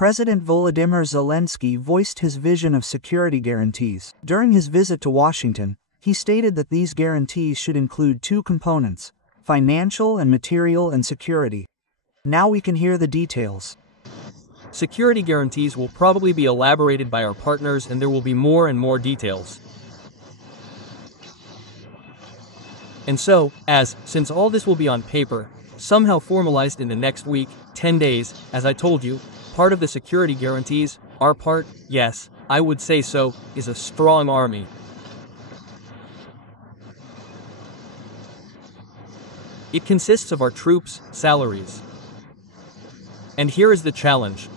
President Volodymyr Zelensky voiced his vision of security guarantees. During his visit to Washington, he stated that these guarantees should include two components: financial and material and security. Now we can hear the details. Security guarantees will probably be elaborated by our partners, and there will be more and more details. And so, since all this will be on paper, somehow formalized in the next week, 10 days, as I told you, part of the security guarantees, our part, yes, I would say so, is a strong army. It consists of our troops' salaries. And here is the challenge.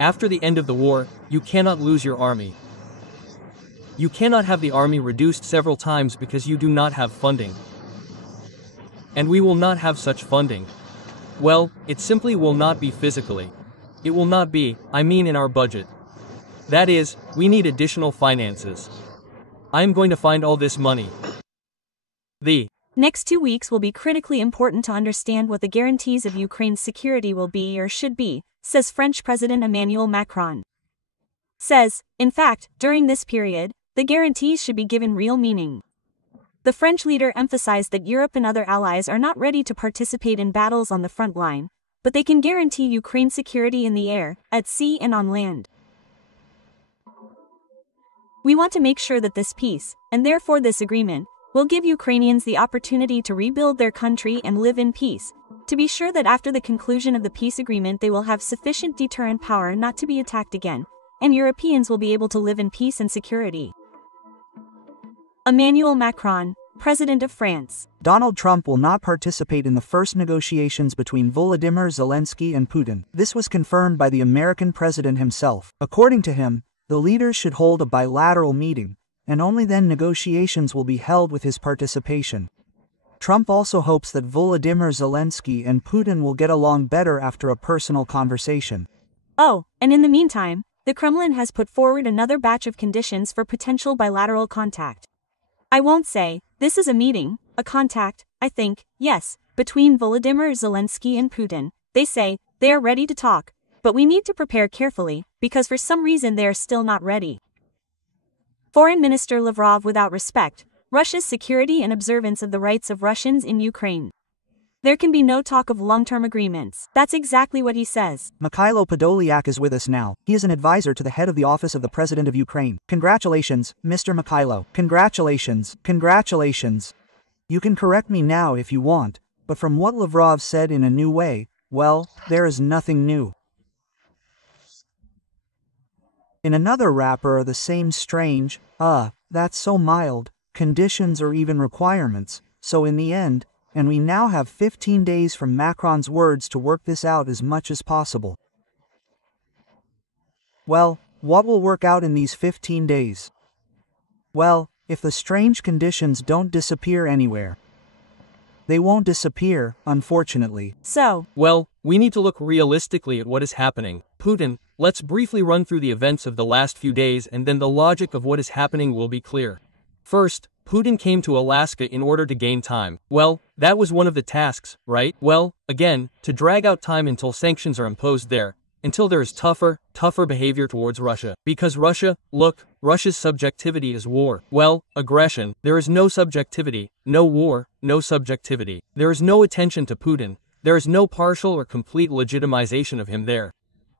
After the end of the war, you cannot lose your army. You cannot have the army reduced several times because you do not have funding. And we will not have such funding. Well, it simply will not be physically. It will not be, I mean in our budget. That is, we need additional finances. I am going to find all this money. The next 2 weeks will be critically important to understand what the guarantees of Ukraine's security will be or should be, says French President Emmanuel Macron. Says, in fact, during this period, the guarantees should be given real meaning. The French leader emphasized that Europe and other allies are not ready to participate in battles on the front line, but they can guarantee Ukraine's security in the air, at sea and on land. We want to make sure that this peace, and therefore this agreement, will give Ukrainians the opportunity to rebuild their country and live in peace, to be sure that after the conclusion of the peace agreement they will have sufficient deterrent power not to be attacked again, and Europeans will be able to live in peace and security. Emmanuel Macron, President of France. Donald Trump will not participate in the first negotiations between Volodymyr Zelensky and Putin. This was confirmed by the American president himself. According to him, the leaders should hold a bilateral meeting, and only then negotiations will be held with his participation. Trump also hopes that Volodymyr Zelensky and Putin will get along better after a personal conversation. Oh, and in the meantime, the Kremlin has put forward another batch of conditions for potential bilateral contact. I won't say, this is a meeting, a contact, I think, yes, between Volodymyr Zelensky and Putin. They say, they are ready to talk, but we need to prepare carefully, because for some reason they are still not ready. Foreign Minister Lavrov without respect, Russia's security and observance of the rights of Russians in Ukraine. There can be no talk of long-term agreements. That's exactly what he says. Mihайло Подоляк is with us now. He is an advisor to the head of the office of the President of Ukraine. Congratulations, Mr. Mihайло. Congratulations. Congratulations. You can correct me now if you want, but from what Lavrov said in a new way, well, there is nothing new. In another wrapper are the same strange, that's so mild, conditions or even requirements, so in the end, and we now have 15 days from Macron's words to work this out as much as possible. Well, what will work out in these 15 days? Well, if the strange conditions don't disappear anywhere. They won't disappear, unfortunately. So, well, we need to look realistically at what is happening. Putin, let's briefly run through the events of the last few days and then the logic of what is happening will be clear. First, Putin came to Alaska in order to gain time. Well, that was one of the tasks, right? Well, again, to drag out time until sanctions are imposed there, until there is tougher behavior towards Russia. Because Russia, look, Russia's subjectivity is war. Well, aggression. There is no subjectivity, no war, no subjectivity. There is no attention to Putin. There is no partial or complete legitimization of him there.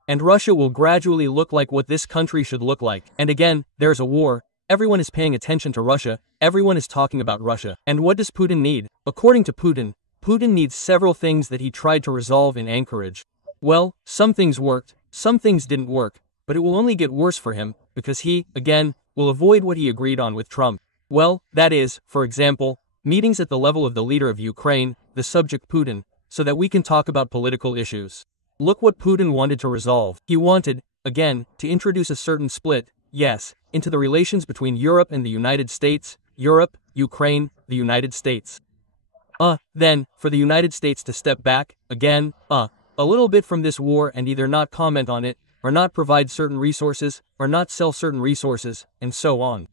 And Russia will gradually look like what this country should look like. And again, there's a war. Everyone is paying attention to Russia, everyone is talking about Russia. And what does Putin need? According to Putin, Putin needs several things that he tried to resolve in Anchorage. Well, some things worked, some things didn't work, but it will only get worse for him, because he, again, will avoid what he agreed on with Trump. Well, that is, for example, meetings at the level of the leader of Ukraine, the subject Putin, so that we can talk about political issues. Look what Putin wanted to resolve. He wanted, again, to introduce a certain split, yes, into the relations between Europe and the United States, Europe, Ukraine, the United States. Then, for the United States to step back, again, a little bit from this war and either not comment on it, or not provide certain resources, or not sell certain resources, and so on.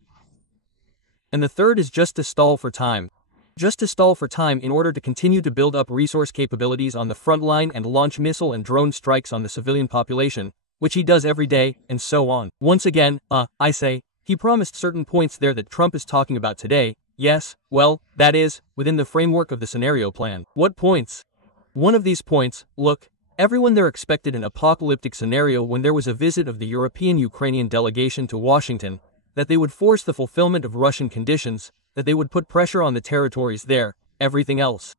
And the third is just to stall for time. Just to stall for time in order to continue to build up resource capabilities on the front line and launch missile and drone strikes on the civilian population, which he does every day, and so on. Once again, I say, he promised certain points there that Trump is talking about today. Yes, well, that is, within the framework of the scenario plan. What points? One of these points, look, everyone there expected an apocalyptic scenario when there was a visit of the European-Ukrainian delegation to Washington, that they would force the fulfillment of Russian conditions, that they would put pressure on the territories there, everything else.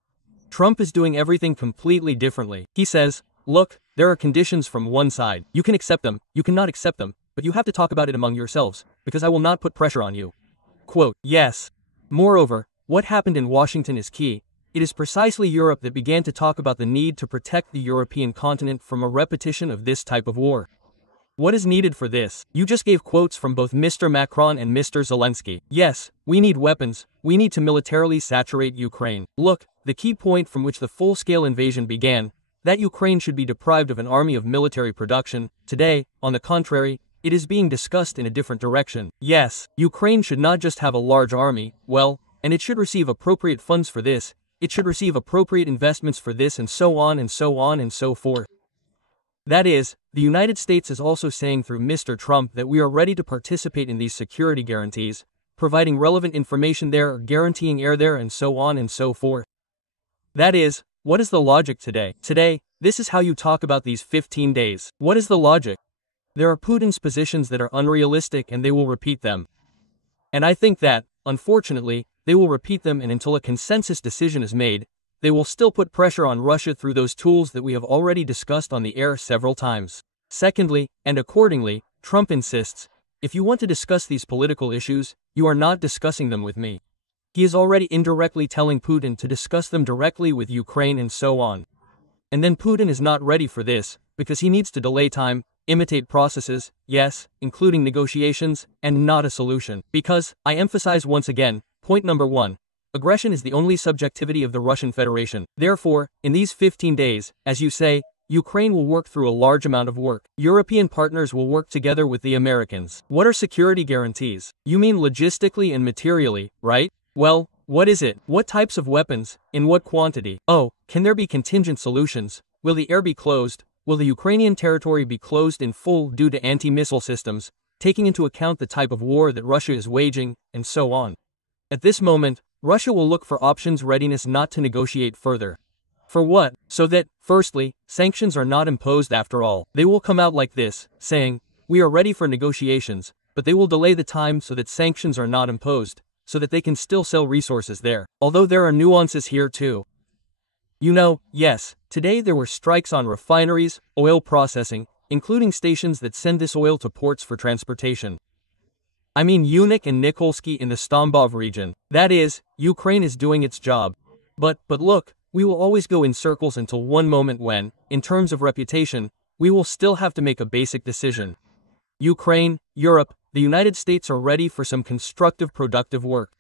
Trump is doing everything completely differently. He says, look, there are conditions from one side. You can accept them, you cannot accept them, but you have to talk about it among yourselves, because I will not put pressure on you. Quote, yes. Moreover, what happened in Washington is key. It is precisely Europe that began to talk about the need to protect the European continent from a repetition of this type of war. What is needed for this? You just gave quotes from both Mr. Macron and Mr. Zelensky. Yes, we need weapons, we need to militarily saturate Ukraine. Look, the key point from which the full-scale invasion began, that Ukraine should be deprived of an army of military production. Today, on the contrary, it is being discussed in a different direction. Yes, Ukraine should not just have a large army, well, and it should receive appropriate funds for this, it should receive appropriate investments for this, and so on and so on and so forth. That is, the United States is also saying through Mr. Trump that we are ready to participate in these security guarantees, providing relevant information there, guaranteeing air there, and so on and so forth. That is, what is the logic today? Today, this is how you talk about these 15 days. What is the logic? There are Putin's positions that are unrealistic and they will repeat them. And I think that, unfortunately, they will repeat them, and until a consensus decision is made, they will still put pressure on Russia through those tools that we have already discussed on the air several times. Secondly, and accordingly, Trump insists, if you want to discuss these political issues, you are not discussing them with me. He is already indirectly telling Putin to discuss them directly with Ukraine and so on. And then Putin is not ready for this, because he needs to delay time, imitate processes, yes, including negotiations, and not a solution. Because, I emphasize once again, point number 1, aggression is the only subjectivity of the Russian Federation. Therefore, in these 15 days, as you say, Ukraine will work through a large amount of work. European partners will work together with the Americans. What are security guarantees? You mean logistically and materially, right? Well, what is it? What types of weapons? In what quantity? Oh, can there be contingent solutions? Will the air be closed? Will the Ukrainian territory be closed in full due to anti-missile systems, taking into account the type of war that Russia is waging, and so on? At this moment, Russia will look for options readiness not to negotiate further. For what? So that, firstly, sanctions are not imposed after all. They will come out like this, saying, we are ready for negotiations, but they will delay the time so that sanctions are not imposed, so that they can still sell resources there. Although there are nuances here too. You know, yes, today there were strikes on refineries, oil processing, including stations that send this oil to ports for transportation. I mean Unik and Nikolsky in the Stambov region. That is, Ukraine is doing its job. But look, we will always go in circles until one moment when, in terms of reputation, we will still have to make a basic decision. Ukraine, Europe, the United States are ready for some constructive, productive work.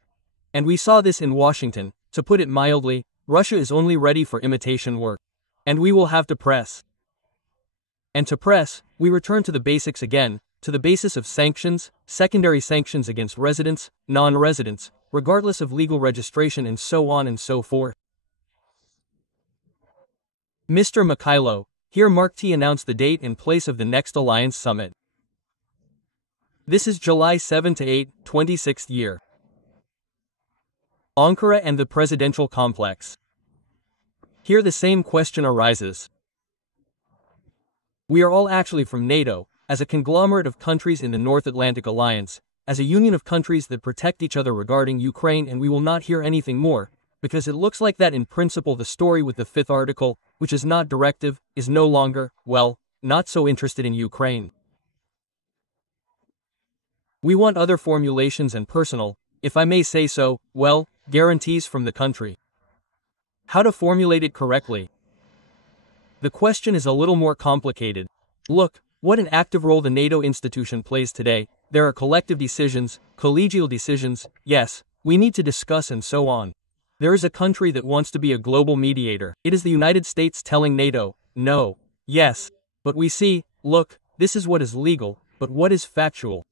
And we saw this in Washington. To put it mildly, Russia is only ready for imitation work. And we will have to press. And to press, we return to the basics again, to the basis of sanctions, secondary sanctions against residents, non-residents, regardless of legal registration, and so on and so forth. Mr. Mihайло, here Mark T announced the date and place of the next Alliance Summit. This is July 7 to 8, 26th year. Ankara and the presidential complex. Here the same question arises. We are all actually from NATO, as a conglomerate of countries in the North Atlantic Alliance, as a union of countries that protect each other regarding Ukraine, and we will not hear anything more, because it looks like that in principle the story with the 5th article, which is not directive, is no longer, well, not so interested in Ukraine. We want other formulations and personal, if I may say so, well, guarantees from the country. How to formulate it correctly? The question is a little more complicated. Look, what an active role the NATO institution plays today. There are collective decisions, collegial decisions, yes, we need to discuss and so on. There is a country that wants to be a global mediator. It is the United States telling NATO, no, yes. But we see, look, this is what is legal, but what is factual?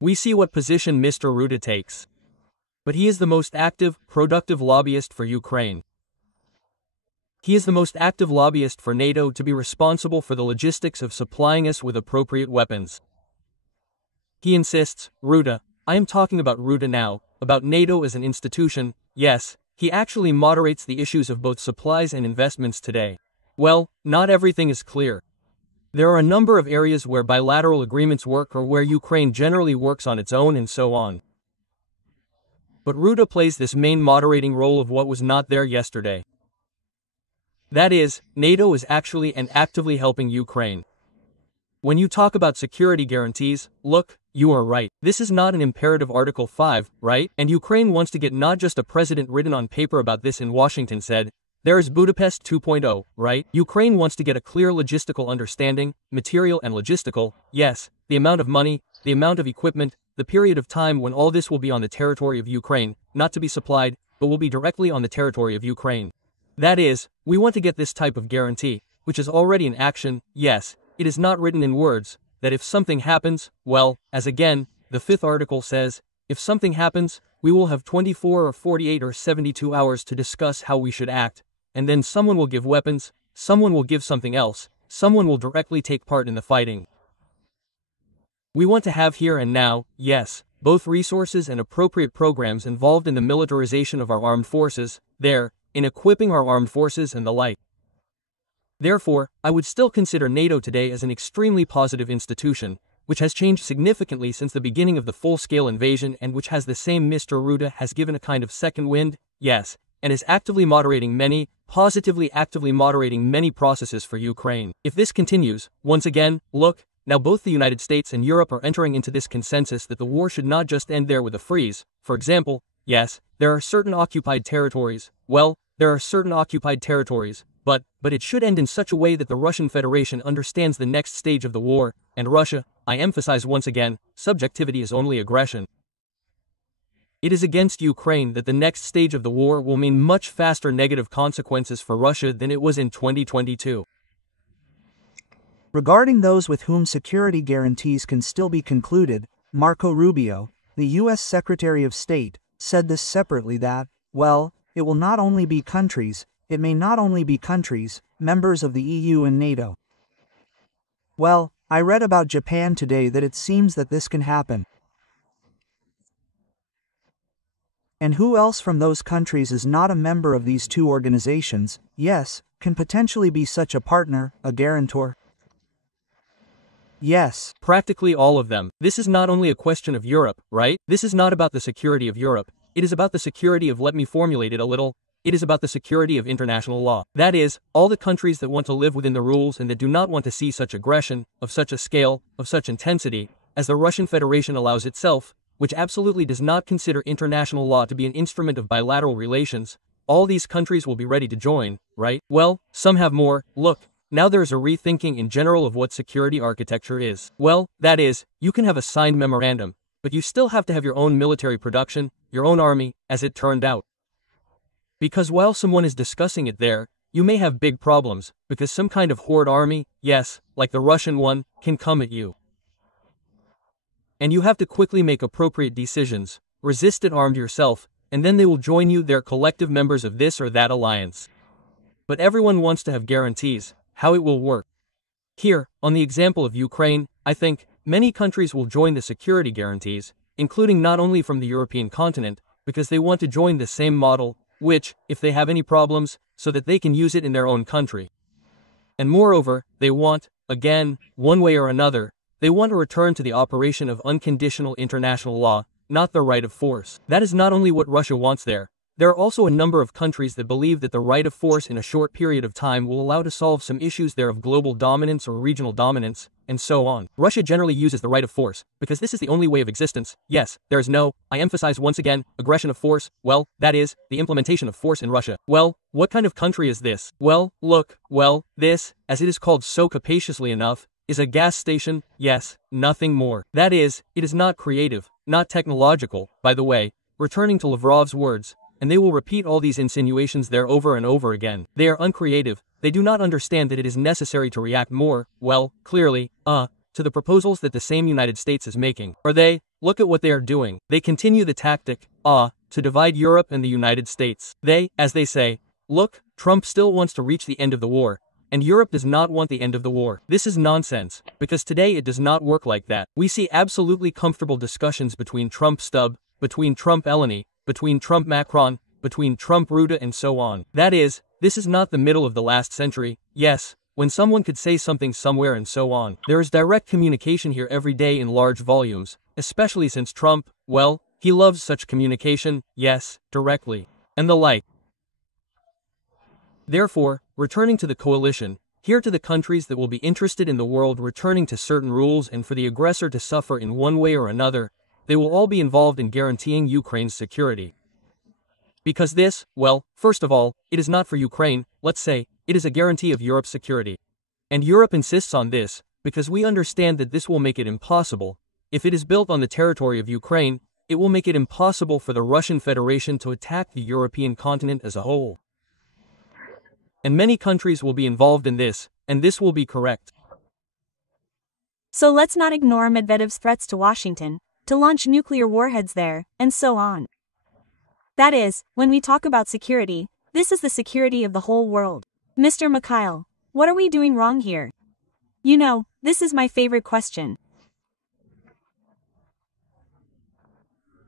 We see what position Mr. Ruda takes. But he is the most active, productive lobbyist for Ukraine. He is the most active lobbyist for NATO to be responsible for the logistics of supplying us with appropriate weapons. He insists, Ruta, I am talking about Ruta now, about NATO as an institution, yes, he actually moderates the issues of both supplies and investments today. Well, not everything is clear. There are a number of areas where bilateral agreements work or where Ukraine generally works on its own and so on. But Ruta plays this main moderating role of what was not there yesterday. That is, NATO is actually and actively helping Ukraine. When you talk about security guarantees, look, you are right. This is not an imperative Article 5, right? And Ukraine wants to get not just a president written on paper about this in Washington said, there is Budapest 2.0, right? Ukraine wants to get a clear logistical understanding, material and logistical, yes, the amount of money, the amount of equipment, the period of time when all this will be on the territory of Ukraine, not to be supplied, but will be directly on the territory of Ukraine. That is, we want to get this type of guarantee, which is already in action, yes, it is not written in words, that if something happens, well, as again, the 5th article says, if something happens, we will have 24 or 48 or 72 hours to discuss how we should act, and then someone will give weapons, someone will give something else, someone will directly take part in the fighting. We want to have here and now, yes, both resources and appropriate programs involved in the militarization of our armed forces, there, in equipping our armed forces and the like. Therefore, I would still consider NATO today as an extremely positive institution, which has changed significantly since the beginning of the full-scale invasion and which has the same Mr. Ruta has given a kind of second wind, yes, and is actively moderating many, positively actively moderating many processes for Ukraine. If this continues, once again, look, now both the United States and Europe are entering into this consensus that the war should not just end there with a freeze. For example, yes, there are certain occupied territories, well, there are certain occupied territories, but it should end in such a way that the Russian Federation understands the next stage of the war, and Russia, I emphasize once again, subjectivity is only aggression. It is against Ukraine that the next stage of the war will mean much faster negative consequences for Russia than it was in 2022. Regarding those with whom security guarantees can still be concluded, Marco Rubio, the U.S. Secretary of State, said this separately that, well, it will not only be countries, it may not only be countries, members of the EU and NATO. Well, I read about Japan today that it seems that this can happen. And who else from those countries is not a member of these two organizations, yes, can potentially be such a partner, a guarantor? Yes. Practically all of them. This is not only a question of Europe, right? This is not about the security of Europe. It is about the security of, let me formulate it a little, it is about the security of international law. That is, all the countries that want to live within the rules and that do not want to see such aggression, of such a scale, of such intensity, as the Russian Federation allows itself, which absolutely does not consider international law to be an instrument of bilateral relations, all these countries will be ready to join, right? Well, some have more, look. Now there is a rethinking in general of what security architecture is. Well, that is, you can have a signed memorandum, but you still have to have your own military production, your own army, as it turned out. Because while someone is discussing it there, you may have big problems, because some kind of horde army, yes, like the Russian one, can come at you. And you have to quickly make appropriate decisions, resist it armed yourself, and then they will join you, they're collective members of this or that alliance. But everyone wants to have guarantees, how it will work. Here, on the example of Ukraine, I think, many countries will join the security guarantees, including not only from the European continent, because they want to join the same model, which, if they have any problems, so that they can use it in their own country. And moreover, they want, again, one way or another, they want a return to the operation of unconditional international law, not the right of force. That is not only what Russia wants there. There are also a number of countries that believe that the right of force in a short period of time will allow to solve some issues there of global dominance or regional dominance, and so on. Russia generally uses the right of force, because this is the only way of existence. Yes, there is no, I emphasize once again, aggression of force, well, that is, the implementation of force in Russia. Well, what kind of country is this? Well, look, well, this, as it is called so capaciously enough, is a gas station, yes, nothing more. That is, it is not creative, not technological, by the way, returning to Lavrov's words, and they will repeat all these insinuations there over and over again. They are uncreative, they do not understand that it is necessary to react more, well, clearly, to the proposals that the same United States is making. Or they, look at what they are doing. They continue the tactic, to divide Europe and the United States. They, as they say, Look, Trump still wants to reach the end of the war, and Europe does not want the end of the war. This is nonsense, because today it does not work like that. We see absolutely comfortable discussions between Trump Stubb, between Trump Eleni, between Trump Macron, between Trump Ruda and so on. That is, this is not the middle of the last century, yes, when someone could say something somewhere and so on. There is direct communication here every day in large volumes, especially since Trump, well, he loves such communication, yes, directly, and the like. Therefore, returning to the coalition, here to the countries that will be interested in the world returning to certain rules and for the aggressor to suffer in one way or another, they will all be involved in guaranteeing Ukraine's security. Because this, well, first of all, it is not for Ukraine, let's say, it is a guarantee of Europe's security. And Europe insists on this, because we understand that this will make it impossible. If it is built on the territory of Ukraine, it will make it impossible for the Russian Federation to attack the European continent as a whole. And many countries will be involved in this, and this will be correct. So let's not ignore Medvedev's threats to Washington, to launch nuclear warheads there, and so on. That is, when we talk about security, this is the security of the whole world. Mr. Mikhail, what are we doing wrong here? You know, this is my favorite question.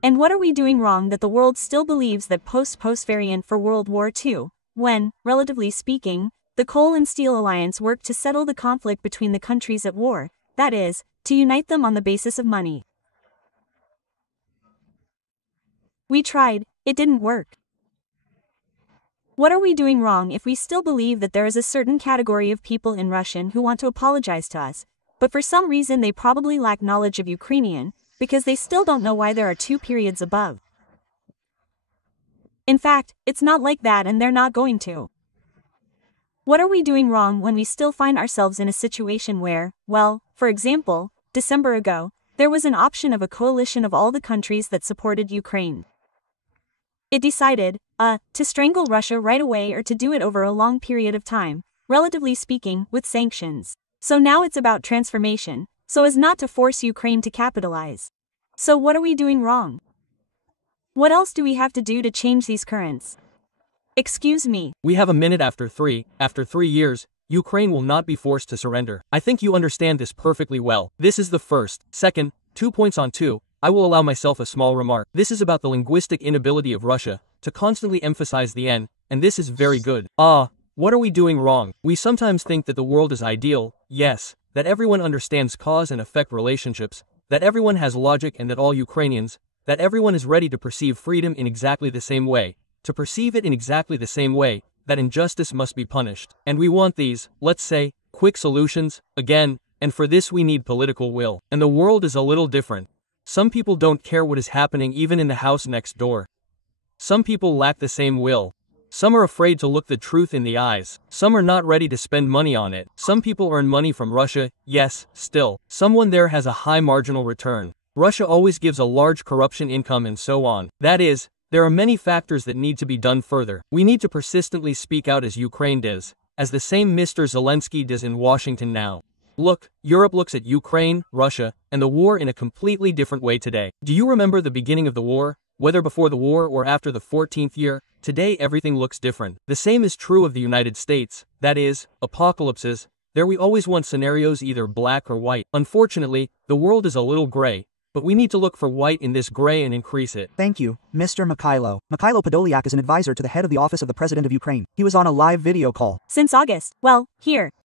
And what are we doing wrong that the world still believes that post variant for World War II? When, relatively speaking, the coal and steel alliance worked to settle the conflict between the countries at war, that is, to unite them on the basis of money. We tried, it didn't work. What are we doing wrong if we still believe that there is a certain category of people in Russian who want to apologize to us, but for some reason they probably lack knowledge of Ukrainian, because they still don't know why there are two periods above. In fact, it's not like that and they're not going to. What are we doing wrong when we still find ourselves in a situation where, well, for example, December ago, there was an option of a coalition of all the countries that supported Ukraine. It decided, to strangle Russia right away or to do it over a long period of time, relatively speaking, with sanctions. So now it's about transformation, so as not to force Ukraine to capitalize. So what are we doing wrong? What else do we have to do to change these currents? Excuse me. We have a minute after 3 years, Ukraine will not be forced to surrender. I think you understand this perfectly well. This is the first. Second, 2 points on 2, I will allow myself a small remark. This is about the linguistic inability of Russia to constantly emphasize the N, and this is very good. What are we doing wrong? We sometimes think that the world is ideal, yes, that everyone understands cause and effect relationships, that everyone has logic and that all Ukrainians, that everyone is ready to perceive freedom in exactly the same way, to perceive it in exactly the same way, that injustice must be punished. And we want these, let's say, quick solutions, again, and for this we need political will. And the world is a little different. Some people don't care what is happening even in the house next door. Some people lack the same will. Some are afraid to look the truth in the eyes. Some are not ready to spend money on it. Some people earn money from Russia, yes, still. Someone there has a high marginal return. Russia always gives a large corruption income and so on. That is, there are many factors that need to be done further. We need to persistently speak out as Ukraine does, as the same Mr. Zelensky does in Washington now. Look, Europe looks at Ukraine, Russia, and the war in a completely different way today. Do you remember the beginning of the war? Whether before the war or after the 14th year, today everything looks different. The same is true of the United States, that is, apocalypses. There we always want scenarios either black or white. Unfortunately, the world is a little gray. But we need to look for white in this gray and increase it. Thank you, Mr. Mihайло. Mihайло Podоляк is an advisor to the head of the office of the President of Ukraine. He was on a live video call. Since August, well, here,